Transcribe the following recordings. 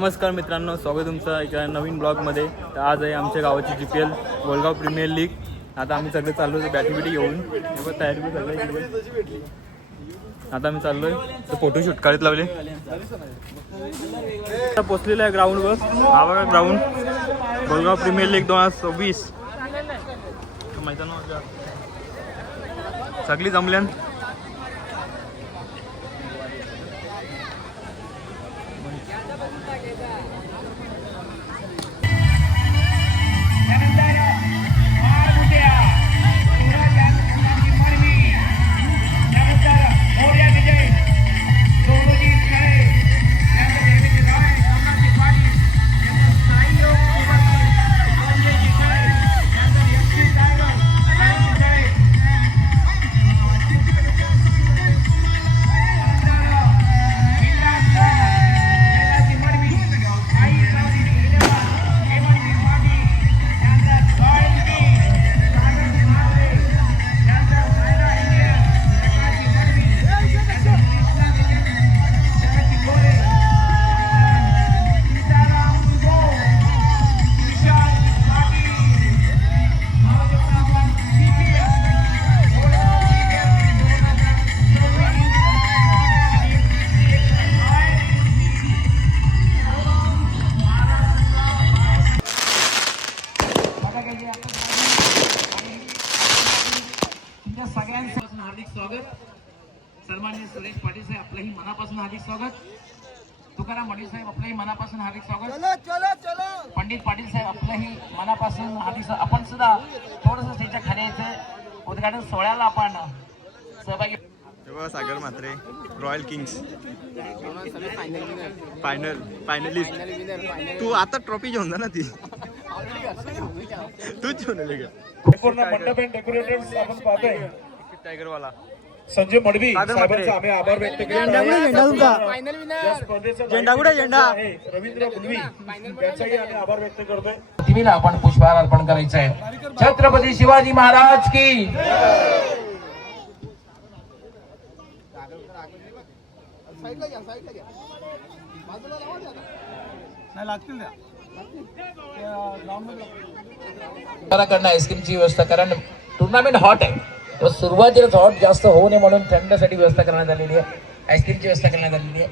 नमस्कार मित्रांनो, स्वागत तुमचं एका नवीन ब्लॉगमध्ये. तर आज आहे आमच्या गावाची GPL गोलगाव प्रीमियर लीग. आता आम्ही सगळे चाललो होतो बॅटी घेऊन. तयारी पण सगळं. आता आम्ही चाललोय तर फोटोशूट काढत लावले. आता पोचलेलं आहे ग्राउंडवर. हा बघा ग्राउंड, गोलगाव प्रीमियर लीग 2026. माहिती ना सगळी जमल्यान. सगळ्यांचं हार्दिक स्वागत. सन्माननीय सुरेश पाटील साहेब आपलंही मनापासून हार्दिक स्वागत. तुकाराम पाटील साहेब आपलंही मनापासून हार्दिक स्वागत. पंडित पाटील साहेब आपलंही मनापासून हार्दिक स्वागत. आपण सुद्धा थोडंसं स्टेजच्या खाली यायचं. उद्घाटन सोहळ्याला आपण सहभागी. सागर म्हात्रे, रॉयल किंग्स फायनलिस्ट. तू आता ट्रॉफी घेऊन जा ना. ती तूच घेऊन आले का? पूर्ण मंडप डेकोरेटेड आपण पाहतोय. टायगर वाला संजय मडवी साहेबांचा आम्ही आभार व्यक्त करतो. झेंडा कुठे? झेंडा रवींद्र गुलवी यांचाही आम्ही आभार व्यक्त करतोय. पृथ्वीला आपण पुष्पहार अर्पण करायचं आहे. छत्रपती शिवाजी महाराज की. आईस्क्रीमची व्यवस्था, कारण टुर्नामेंट हॉट आहे. तर सुरुवातीलाच हॉट जास्त होऊ नये म्हणून थंडसाठी व्यवस्था करण्यात आलेली आहे. आईस्क्रीमची व्यवस्था करण्यात आलेली आहे.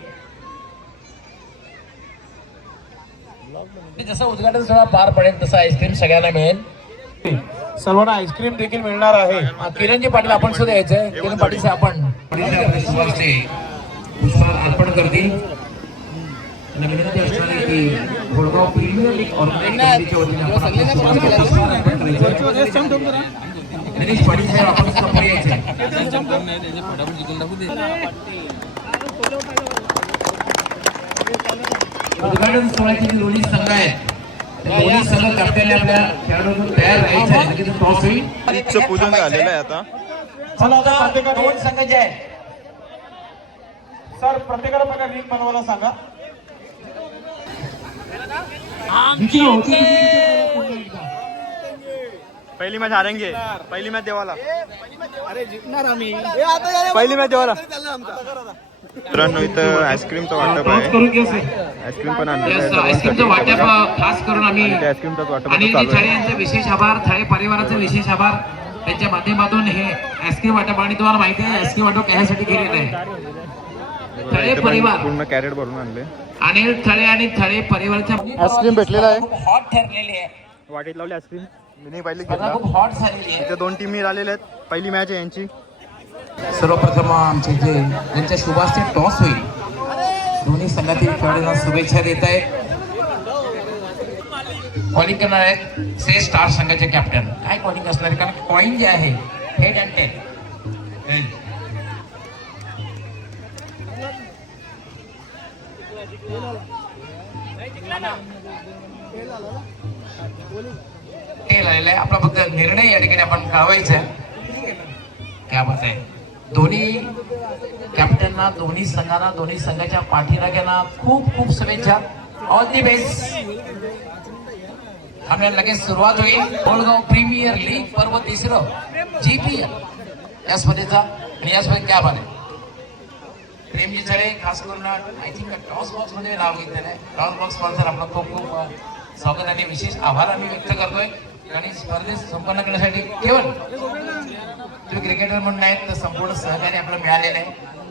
जसं उद्घाटन सोहळा पार पडेल तसं आईस्क्रीम सगळ्यांना मिळेल. सर्वांना आईस्क्रीम देखील मिळणार आहे. किरणजी पाटील आपण सुद्धा यायचंय. किरण पाटील साहेब आपण पुष्पहार अर्पण करतील. विनंती असणार आहे की गोलगाव प्रीमियर लीग ऑर्गनायझेशनच्या वतीने गणेश पाटील साहेब आपण सुद्धा पुढे यायचे. उद्घाटन सोहळ्याचे दोन्ही संघ आहेत. दोन्ही संघ कॅप्टनने आपल्या खेळाडूंना तयार राहायचं आहे. म्हणजे टॉस होईल. पूजन झालेलं आहे आता. चला आता दोन संघ जे आहेत सर प्रत्येकाला पहिला रिंग बनवायला सांगा. पहिली मॅच हारेंगे. पहिली मॅच देवाला. पहिली मॅच देवाला. मित्रांनो इथं आईस्क्रीमचं वाटप आहे. आईस्क्रीम पण आईस्क्रीमचं वाटप खास करून आम्ही आईस्क्रीमचं वाटप आणि यांचे विशेष आभार. थाळे परिवाराचे विशेष आभार. त्यांच्या माध्यमातून हे आईस्क्रीम वाटप. आणि तुम्हाला माहिती आहे आईस्क्रीम वाटप कशासाठी केलेलं आहे. थळे परिवार पूर्ण कॅरेट भरून आणले. अनिल थळे आणि थळे परिवाराच्या आईस्क्रीम भेटलेला आहे. हॉट ठरलेली आहे. वाटेत लावली आईस्क्रीम. मी पहिली खूप हॉट झालेली आहे. इथे दोन टीमी आलेल्या आहेत. पहिली मॅच आहे यांची. सर्वप्रथम आमचे जे ज्यांच्या शुभास्ते टॉस होईल दोन्ही संघातील खेळाडूंना शुभेच्छा देत आहेत. कॉलिंग करणार आहेत से स्टार संघाचे कॅप्टन. काय कॉलिंग असणार आहे, कारण कॉइन जे आहे हेड अँड टेल. आपला फक्त निर्णय या ठिकाणी आपण कळवायचा आहे. काय बात आहे. दोन्ही कॅप्टनना, दोन्ही संघांना, दोन्ही संघाच्या पाठीराख्यांना खूप खूप शुभेच्छा. All the best. आपल्याला लगेच सुरुवात होईल. गोलगाव प्रीमियर लीग पर्व 3 GPL या स्पर्धेचा. आणि या स्पर्धेत काय बात आहे. प्रेमजी सरे खास करून आय थिंक टॉस बॉक्स मध्ये नाव घेतलेलं आहे. टॉस बॉक्स स्पॉन्सर आपलं खूप खूप स्वागत आणि विशेष आभार आम्ही व्यक्त करतोय. आणि स्पर्धेत संपन्न करण्यासाठी केवळ तुम्ही क्रिकेटर म्हणून नाहीत तर संपूर्ण सहकार्य आपल्याला मिळालेलं आहे.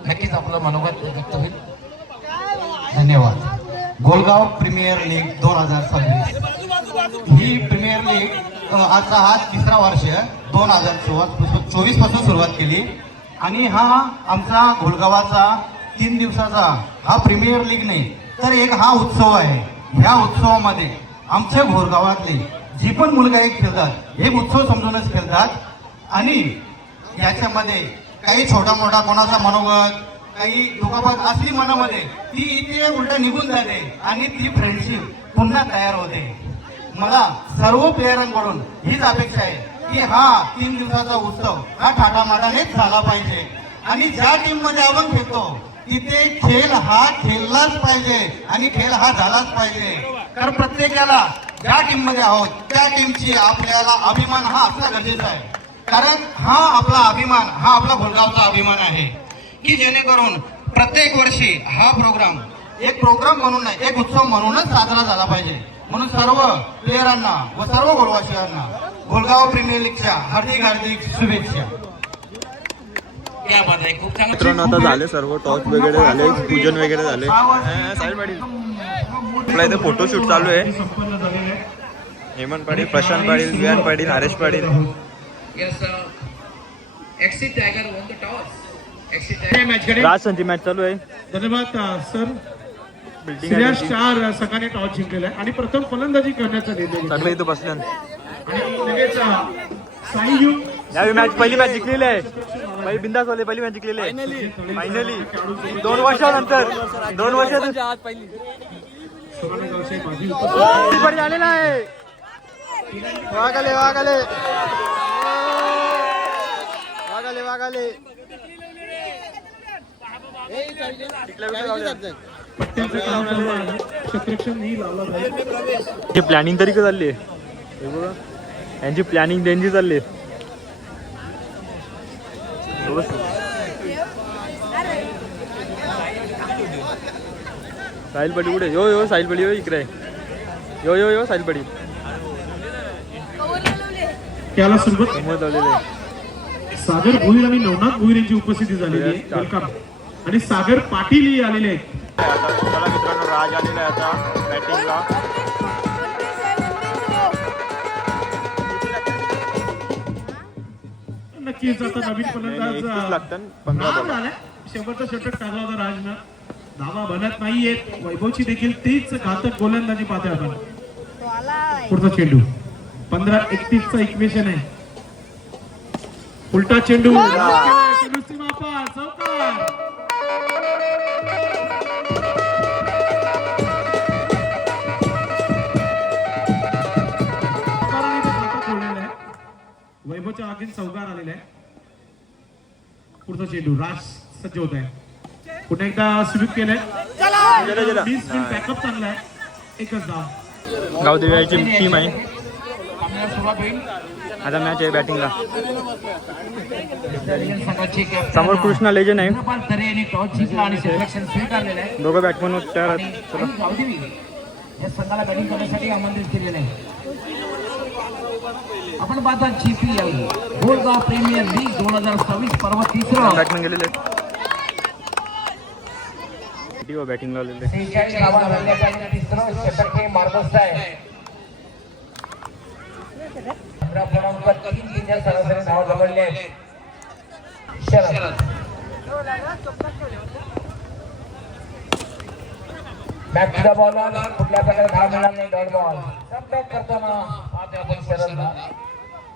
नक्कीच आपलं मनोगत व्यक्त होईल. धन्यवाद. गोलगाव प्रीमियर लीग 2026 ही प्रीमियर लीग आजचा हा तिसरा वर्ष 2024 पासून सुरुवात केली आणि हा आमचा गोलगावाचा 3 दिवसाचा हा प्रीमियर लीग नाही तर एक हा उत्सव आहे. ह्या उत्सवामध्ये आमच्या गोलगावातले जी पण मुलं एक खेळतात एक उत्सव समजूनच खेळतात आणि याच्यामध्ये काही छोटा मोठा कोणाचा मनोगत काही दुखापत असली मनामध्ये ती इथे उलट निघून जाते आणि ती फ्रेंडशिप पुन्हा तयार होते. मला सर्व प्लेयरांकडून हीच अपेक्षा आहे की हा 3 दिवसाचा उत्सव हा थाटामाटानेच झाला पाहिजे आणि ज्या टीम मध्ये आपण खेळतो तिथे खेळ हा खेळलाच पाहिजे आणि खेळ हा झालाच पाहिजे. तर प्रत्येकाला ज्या टीम मध्ये आहोत त्या टीमची आपल्याला अभिमान हा असणं गरजेचं आहे. कारण हा आपला अभिमान हा आपला गोलगावचा अभिमान आहे की जेणेकरून प्रत्येक वर्षी हा प्रोग्राम एक प्रोग्राम म्हणून नाही एक उत्सव म्हणूनच साजरा झाला पाहिजे. म्हणून सर्व प्लेयरांना व सर्व गोलवासियांना गोलगाव प्रीमियर लीगच्या हार्दिक हार्दिक शुभेच्छा. मित्रांनो आता झाले सर्व टॉस वगैरे झाले पूजन वगैरे झाले. आपला इथे फोटोशूट चालू आहे. हेमंत पाटील प्रशांत पाटील विहान पाटील हरेश पाटील. राजसंची मॅच चालू आहे. धन्यवाद सर. बिल्डिंग श्रेयस चार संघाने टॉस जिंकलेला आहे आणि प्रथम फलंदाजी करण्याचा निर्णय घेतला. सगळे इथं बसले. आणि लगेच साई यू यावेळी मॅच पहिली मॅच जिंकलेली आहे. पहिली बिंदास वाले पहिली मॅच जिंकलेली आहे फायनली 2 वर्षानंतर 2 वर्षात झालेला आहे. वागाले वागाले वागाले वागाले पट्ट्याचं काम चालू आहे. क्षेत्ररक्षण ही लावला जाईल. हे प्लॅनिंग तरी का चालली आहे हे बघा. यांची प्लॅनिंग त्यांची चालली आहे. साहिल पडी कुठे यो यो साहिल पडी यो इकडे यो यो यो साहिल पडी त्याला सुरुवात समोर लावलेले आहे. सागर भोईर आणि नवनाथ भोईर यांची उपस्थिती झालेली आहे. वेलकम. आणि सागर पाटील आलेले आहेत. आता चला मित्रांनो राज आलेला आहे आता बॅटिंगला. नक्कीच आता नवीन फलंदाज लागतात 15 बॉल. झालाय. शेवटचा षटक टाकला होता राजनं. धावा बनत नाहीयेत. वैभवची देखील तीच घातक गोलंदाजी पाहते आपण. पुढचा चेंडू 15-31 चा इक्वेशन आहे. उलटा चेंडू चेंडू सीमापार चौकार. वैभवच्या आगीन चौकार आलेला आहे. पुढचा चेंडू राज सज्ज होत आहे. पुन्हा एकदा स्वीप केलंय. बॅकअप चांगला आहे. एकच धाव. गावदेवीची टीम आहे. सुरुवात होईल. आता मॅच आहे बॅटिंगला. संघाची समोर कृष्णा लेजन आहे. तरे यांनी टॉस जिंकला आणि सिलेक्शन स्वीकारलेलं आहे. दोघं बॅट्समन तयार आणि आहेत. चला गावदेवी या संघाला बॅटिंग करण्यासाठी आमंत्रित केलेलं आहे. आपण पाहता GPL गोलगाव प्रीमियर लीग 2026 पर्व 3. बॅट्समन गेलेले बॅटिंग लावलेले. 46 धावा झाल्याच्या 3रं षटक हे मार्गस्थ आहे. 15.3 या सरासरी धावा जवळले आहेत. Sharad back to the bowler. कुठल्या प्रकारे धाव मिळणार नाही. डॉट बॉल सब बॅक करताना पाहतोय आपण शरदला.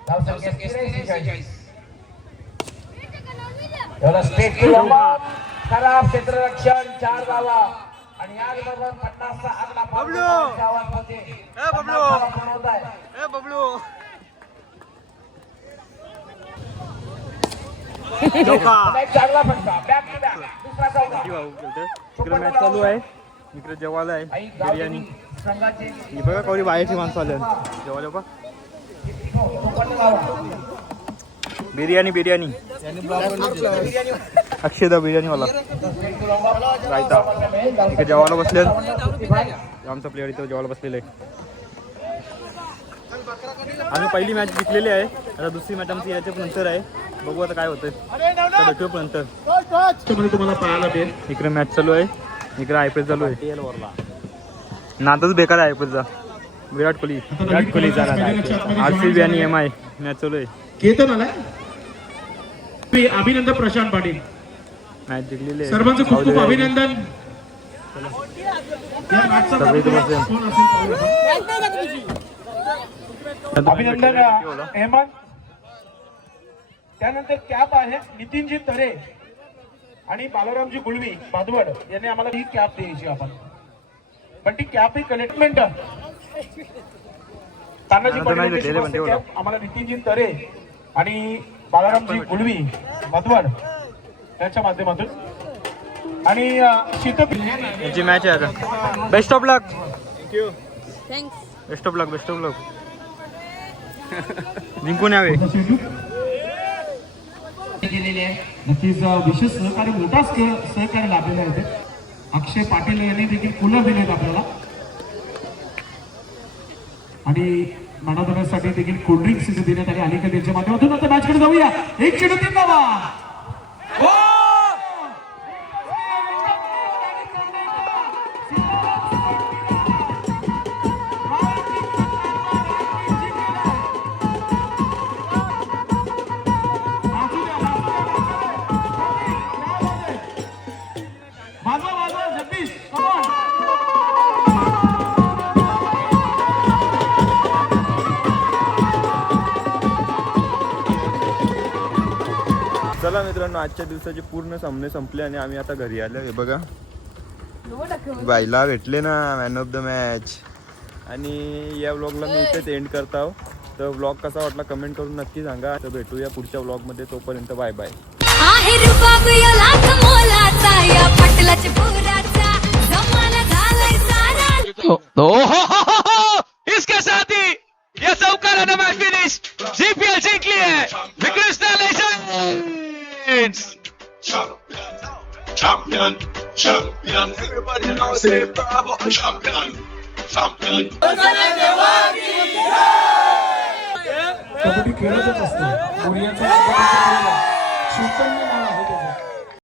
धाव संख्या 43. एवढा स्ट्रेट टू लंबा खराब क्षेत्ररक्षण 4 धावा आणि याचबरोबर 50 चा आकडा पावण्याच्या आवाजमध्ये बनवत आहे. चांगला फटका. बॅक टू बॅक दुसरा चौका. मॅच चालू आहे. इकडे जेवायला आहे बिर्याणी. संघाचे ही बघा कवरी बाहेरची माणसं आले जेवायला बघा. बिर्याणी बिर्याणी अक्षयदा बिर्याणीवाला रायता इथे जेवायला बसले. आमचा प्लेअर इथं जेवायला बसलेला आहे. आम्ही पहिली मॅच जिंकलेली आहे. आता दुसरी मॅच आमची याच्या नंतर आहे. बघू आता काय होतंय. भेटू नंतर. तुम्हाला पाहायला मिळेल. इकडे मॅच चालू आहे. इकडे IPL चालू आहे. नादच बेकार आहे IPL चा. विराट कोहलीचा RCB आणि MI मॅच चालू आहे. केतन आलाय. अभिनंदन प्रशांत पाटील. मॅच जिंकलेली आहे. सर्वांचं खूप खूप अभिनंदन. अभिनंदन हेमंत. त्यानंतर कॅप आहे नितीनजी तरे आणि बालारामजी गुळवी बादवड यांनी आम्हाला ही कॅप द्यायची आपण. पण ती कॅप ही कलेक्टमेंट तानाजी पाटील आम्हाला नितीनजी तरे आणि बालारामजी गुळवी बादवड यांच्या माध्यमातून आणि याची मॅच आहे आता. Best of luck. Thank you. Best of luck. जिंकून यावे. नक्कीच विशेष सहकार्य मोठा सहकार्य लाभलेला आहे. अक्षय पाटील यांनी देखील कूलर दिलेत आपल्याला आणि मनोरंजनासाठी देखील कोल्ड्रिंक्स देण्यात आली. अलीकडे त्यांच्या माध्यमातून आता मॅच कडे जाऊया. एक चेंडू 3 धावा. जगदीश चला मित्रांनो, आजच्या दिवसाचे पूर्ण सामने संपले आणि आम्ही आता घरी आलो. हे बघा बाईला भेटले ना मॅन ऑफ द मॅच. आणि या व्लॉगला मी इथेच एंड करत आहो. तर व्लॉग कसा वाटला कमेंट करून नक्की सांगा. तर भेटूया पुढच्या व्लॉगमध्ये. तोपर्यंत बाय बाय. आहे रुबाब या लाख मोलाचा, या पटलाच्या पोराचा जमाना झालाय सारा. इसके साथ ही ये चौकारानं मॅच फिनिश. GPL जिंकली आहे Vikrishna legends. Champion, champion, everybody now say bravo, champion, champion. Kabaddi खेळतच असतो.